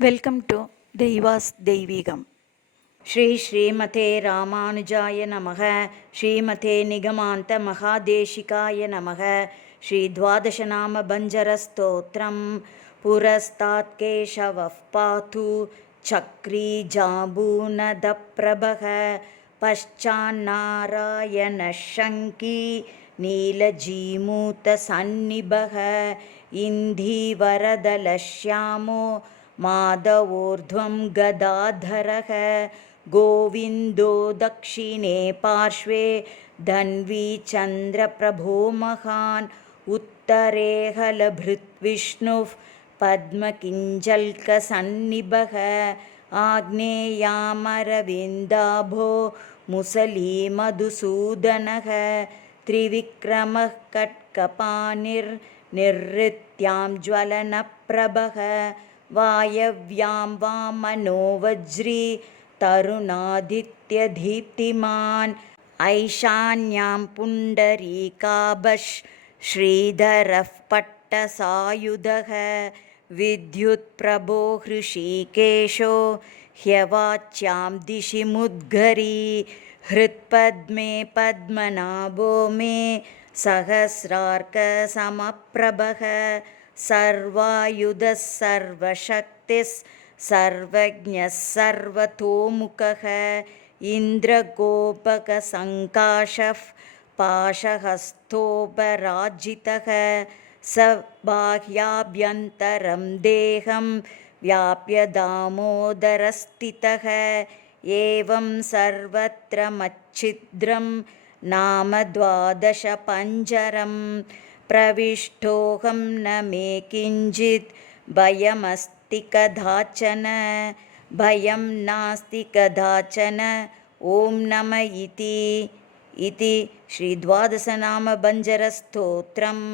Welcome to தெய்வாஸ் தெய்வீகம் ஸ்ரீ ஸ்ரீமதே ராமானுஜாய நமக ஸ்ரீமதே நிகமாந்த மகாதேஷிகாய நமக ஸ்ரீ துவாதசநாம பஞ்சரஸ்தோத்திரம் புரஸ்தாத் கேஷவ பாது சக்ரீ ஜாபூனத பிரபக பஷ்சாநாராயண நீலஜீமூத்த சந்நிபக இந்தி வரதலஷ்யாமோ माधवोर्ध्वं गदाधरः। गोविन्दो दक्षिणे पार्श्वे धन्वी चन्द्रप्रभो महान्। उत्तरे हलभृद्विष्णुः पद्मकिञ्जल्कसन्निभः। आग्नेयामरविन्दाभो मुसलीमधुसूदनः। त्रिविक्रमः कट्कपानिर्निर्ऋत्यां ज्वलनप्रभः वायव्यां वामनो वज्री तरुणादित्यदीप्तिमान् ऐशान्यां पुण्डरीकाभः श्रीधरः पट्टसायुधः। विद्युत्प्रभो हृषीकेशो ह्यवाच्यां दिशि मुद्गरी। हृत्पद्मे पद्मनाभो मे सहस्रार्कसमप्रभः सर्वायुधः सर्वशक्तिः सर्वज्ञः सर्वतोमुखः इन्द्रगोपकसङ्काशः पाशहस्तोपराजितः स बाह्याभ्यन्तरं देहं व्याप्य दामोदरस्थितः एवं सर्वत्र मच्छिद्रं नाम द्वादशपञ्जरं प्रविष्टोऽहं न मे किञ्चित् भयमस्ति कदाचन भयं नास्ति कदाचन ॐ नम इति इति श्रीद्वादशनामभञ्जरस्तोत्रम्